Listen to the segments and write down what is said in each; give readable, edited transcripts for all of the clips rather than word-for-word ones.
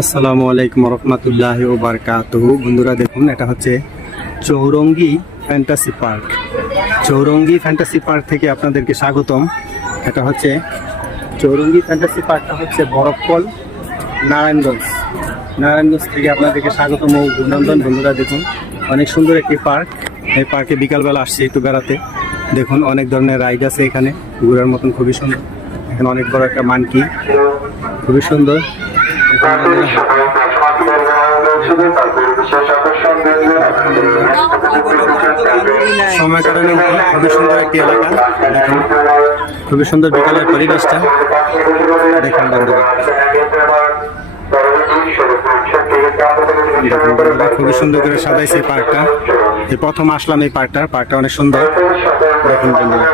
আসসালামু আলাইকুম রহমতুল্লাহি ওয়া বারাকাতুহু। বন্ধুরা দেখুন, এটা হচ্ছে Chowringhee Fantasy Park. Chowringhee Fantasy Park থেকে আপনাদেরকে স্বাগতম। এটা হচ্ছে চৌরঙ্গী ফ্যান্টাসি পার্কটা হচ্ছে বরফকল, নারায়ণগঞ্জ থেকে আপনাদেরকে স্বাগতম ও অভিনন্দন। বন্ধুরা দেখুন, অনেক সুন্দর একটি পার্ক। এই পার্কে বিকালবেলা আসছে একটু বেড়াতে। দেখুন, অনেক ধরনের রাইড আছে এখানে, ঘোরার মতন খুবই সুন্দর। এখানে অনেক বড় একটা মানকি, খুবই সুন্দর। সময় কারণে খুবই সুন্দর একটি এলাকা। দেখুন, খুবই সুন্দর বিকালের পরিবেশটা দেখুন বন্ধুরা। খুবই সুন্দর করে সাজাইছে পার্কটা। এই প্রথম আসলাম এই পার্কটা অনেক সুন্দর। দেখুন বন্ধুরা,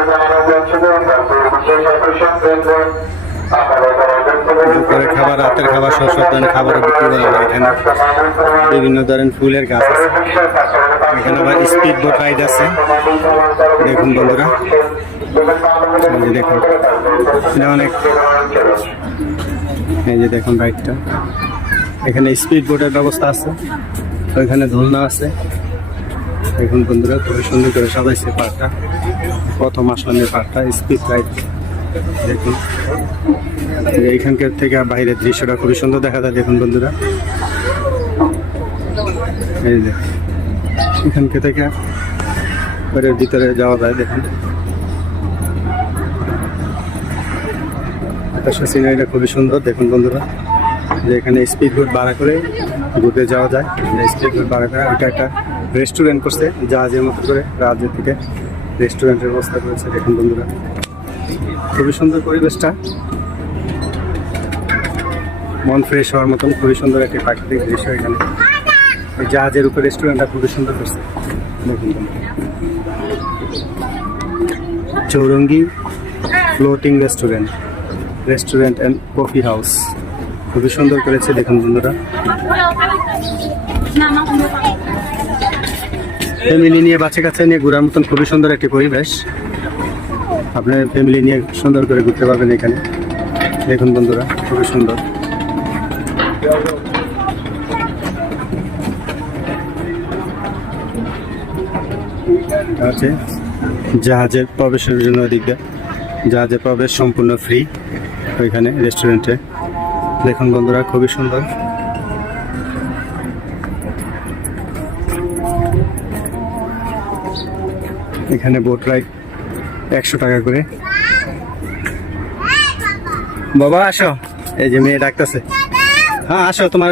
দুপুরের খাবার, রাতের খাবার, সব ধরনের খাবারও বিক্রি করা হয় এখানে। বিভিন্ন ধরনের ফুলের গাছ আছে এখানে, আবার স্পিড বোট রাইড আছে। দেখুন বন্ধুরা, দেখুন এটা অনেক, এই যে দেখুন রাইডটা। এখানে স্পিড বোটের ব্যবস্থা আছে, ওইখানে দোলনা আছে। দেখুন বন্ধুরা, খুবই সুন্দর করে সাজাইছে পার্কটা। প্রথম আসলাম এই পার্কটা, স্পিড রাইড। দেখুন এইখানকার থেকে বাইরের দৃশ্যটা খুবই সুন্দর দেখা যায়। দেখুন বন্ধুরা, এই যে এখানকে থেকে বাইরের ভিতরে যাওয়া যায়। দেখুন আকাশের সিনারিটা খুবই সুন্দর। দেখুন বন্ধুরা, যে এখানে স্পিড বোট ভাড়া করে ঘুরতে যাওয়া যায়। স্পিড বোট ভাড়া করে এটা একটা রেস্টুরেন্ট করছে, জাহাজের মতো করে রাজ্য থেকে রেস্টুরেন্টের ব্যবস্থা করেছে। দেখুন বন্ধুরা, খুবই সুন্দর পরিবেশটা, মন ফ্রেশ হওয়ার মতন খুবই সুন্দর একটি প্রাকৃতিক দৃশ্য। এখানে এই জাহাজের উপর রেস্টুরেন্টটা খুবই সুন্দর করছে। দেখুন Chowringhee floating restaurant and coffee house, খুবই সুন্দর করেছে। দেখুন বন্ধুরা, ফ্যামিলি নিয়ে, বাচ্চা কাচ্চা নিয়ে ঘোরার মতন খুবই সুন্দর একটি পরিবেশ। আপনার ফ্যামিলি নিয়ে সুন্দর করে ঘুরতে পারবেন এখানে। দেখুন বন্ধুরা, খুবই সুন্দর। আছে জাহাজের প্রবেশের জন্য দিকটা, জাহাজের প্রবেশ সম্পূর্ণ ফ্রি ওইখানে রেস্টুরেন্টে। দেখুন বন্ধুরা, খুবই সুন্দর। এখানে বোট রাইড 100 টাকা করে। বাবা আসো, এই যে মেয়ে ডাকতেছে। হ্যাঁ আসো, তোমার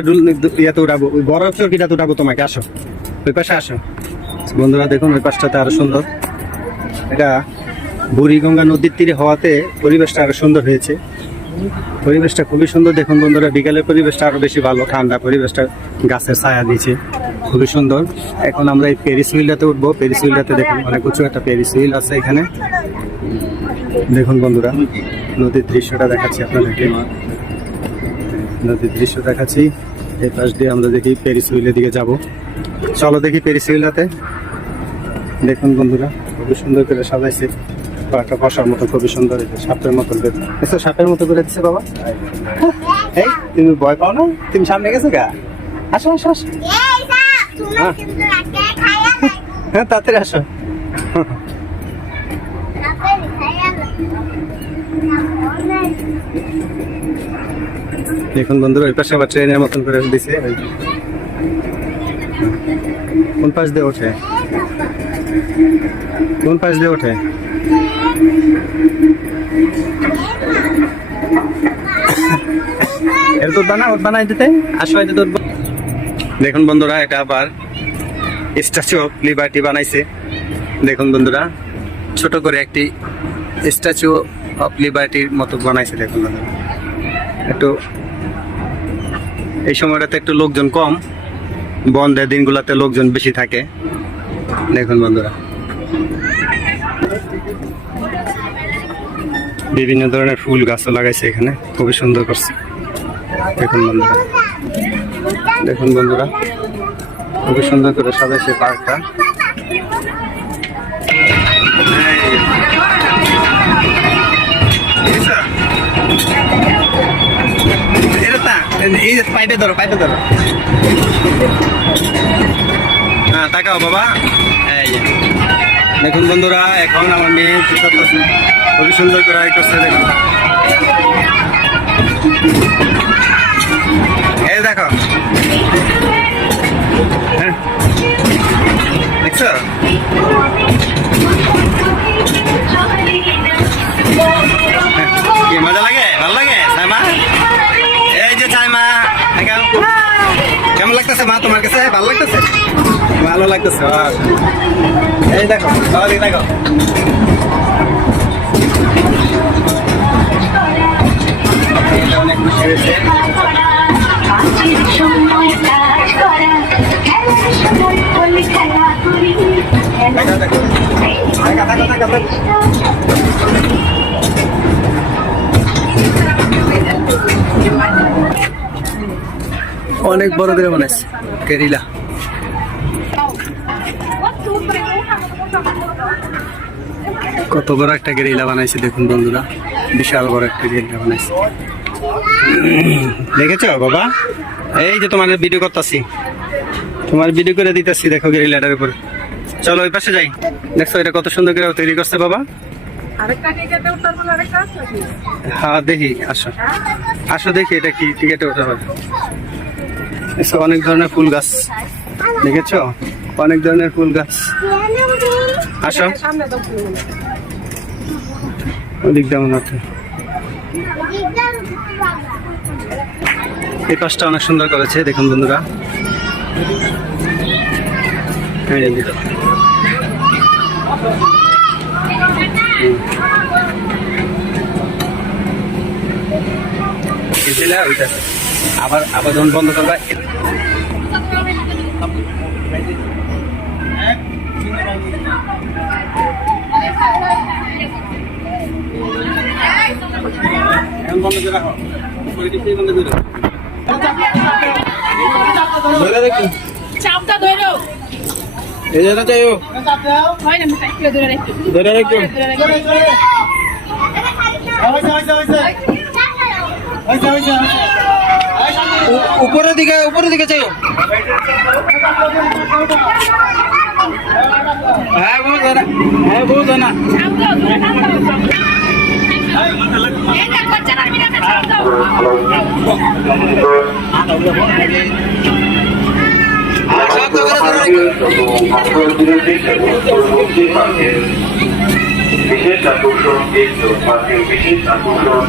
ইয়াতে উঠাবো, ওই বড় চরকিটাতে উঠাবো তোমাকে। আসো, ওই পাশে আসো। বন্ধুরা দেখুন, ওই পাশটাতে আরো সুন্দর। এটা বুড়িগঙ্গা নদীর তীরে হওয়াতে পরিবেশটা আরো সুন্দর হয়েছে। পরিবেশটা খুবই সুন্দর। দেখুন বন্ধুরা, বিকালের পরিবেশটা আরো বেশি ভালো, ঠান্ডা পরিবেশটা, গাছের ছায়া দিয়েছে, খুবই সুন্দর। এখন আমরা এই পেরিস হুইলটাতে উঠবো। পেরিস হুইলটাতে দেখুন অনেক উঁচু একটা পেরিস হুইল আছে এখানে। দেখুন বন্ধুরা, নদীর দৃশ্যটা দেখাচ্ছি আপনাদেরকে, নদীর দৃশ্য দেখাচ্ছি। এই পাশ দিয়ে আমরা দেখি পেরিস হুইলের দিকে যাব। চলো দেখি পেরিস হুইলটাতে। দেখুন বন্ধুরা, খুবই সুন্দর করে সাজাইছে পার্কটা, বসার মতো খুবই সুন্দর। সাপের মতো, সাপের মতো করে দিচ্ছে বাবা। এই তুমি ভয় পাও না? তুমি সামনে গেছো গা? আসো আসো আসো, হ্যাঁ তাড়াতাড়ি আসো। দেখুন বন্ধুরা, ওই পাশে আবার ট্রেনের মতন করে দিছে। কোন পাশ দিয়ে ওঠে? কোন পাশ দিয়ে ওঠে? এর তো দানা ওর বানাই দিতে আসো। দেখুন বন্ধুরা, এটা আবার স্ট্যাচু অফ লিবার্টি বানাইছে। দেখুন বন্ধুরা, ছোট করে একটি স্ট্যাচু অফ লিবার্টির মতো বানাইছে। দেখুন বন্ধুরা, একটু এই সময়টাতে একটু লোকজন কম, বন্ধের দিনগুলোতে লোকজন বেশি থাকে। দেখুন বন্ধুরা, বিভিন্ন ধরনের ফুল গাছও লাগাইছে এখানে, খুবই সুন্দর করছে। দেখুন বন্ধুরা, দেখুন বন্ধুরা, খুবই সুন্দর করে সাজাইছে পার্কটা। এটা এই পাইপে ধরো হ্যাঁ তাকাও বাবা। এই যে দেখুন বন্ধুরা, এখন আমার মেয়ে খুবই সুন্দর করে করছে। দেখুন এই দেখো, হ্যাঁ দেখছো? কি মজা লাগে, ভালো লাগে সাইমা? এই যে সাইমা, কেমন লাগতেছে মা তোমার কাছে? ভালো লাগতেছে? ভালো লাগতেছে। এই দেখো, দেখো অনেক খুশি হয়েছে। অনেক বড় করে বানাইছে কেরিলা। কত বড় একটা গেরিলা বানাইছে দেখুন বন্ধুরা, বিশাল বড় একটা গেরিলা বানাইছে। দেখেছো বাবা? এই যে তোমার ভিডিও করতেছি, তোমার ভিডিও করে দিতেছি। দেখো গেরিলাটার উপরে। চলো ওই পাশে যাই। দেখছো এটা কত সুন্দর করে তৈরি করছে বাবা। হ্যাঁ দেখি, আসো দেখি এটা কি টিকেটে উঠতে হবে। অনেক ধরনের ফুল গাছ দেখেছো, অনেক ধরনের ফুল গাছ। আসো ওদিক যেমন আছে। এই পাশটা অনেক সুন্দর করেছে দেখুন বন্ধুরা। আবার যখন বন্ধ করবা বন্ধ করে রাখো, বন্ধ করে ধরে রাখো, চাপটা ধরো। এই জায়গা চাইও, হয় না সাইকেল ধরে রাখো, ধরে রাখো। উপরের দিকে চাইও। হ্যাঁ বুঝো না, বিশেষ আকর্ষণ, বিশেষ আকর্ষণ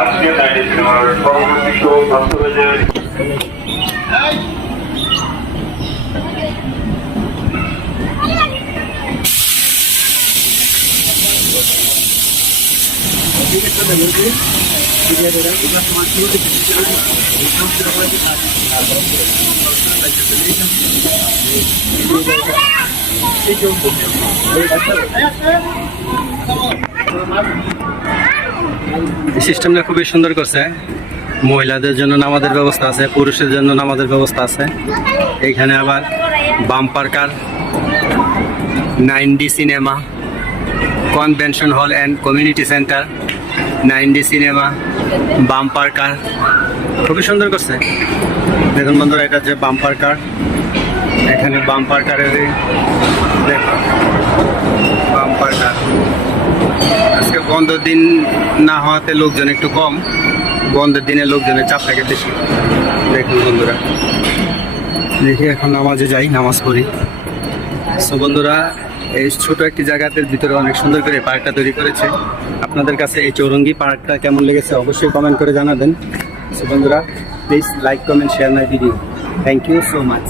আজকে সিনেমার পরবর্তী শো বাস্তবায়নের সিস্টেমটা খুবই সুন্দর করছে। মহিলাদের জন্য নামাজের ব্যবস্থা আছে, পুরুষের জন্য নামাজের ব্যবস্থা আছে। এইখানে আবার bumper car, 9D cinema, convention hall and community centre, 9D cinema, bumper কার খুবই সুন্দর করছে। দেখুন বন্ধুরা, এটা হচ্ছে বাম্পার কার। এখানে বাম্পার কারের দেখুন বাম্পার কার। আজকে বন্ধের দিন না হওয়াতে লোকজন একটু কম, বন্ধের দিনে লোকজনের চাপ থাকে বেশি। দেখুন বন্ধুরা, দেখি এখন নামাজে যাই, নামাজ পড়ি। সো বন্ধুরা, এই ছোট একটি জায়গাতে ভিতরে অনেক সুন্দর করে পার্কটা তৈরি করেছে। আপনাদের কাছে এই চৌরঙ্গি পার্কটা কেমন লেগেছে অবশ্যই কমেন্ট করে জানাবেন। সো বন্ধুরা, please like, comment, share my video. Thank you so much.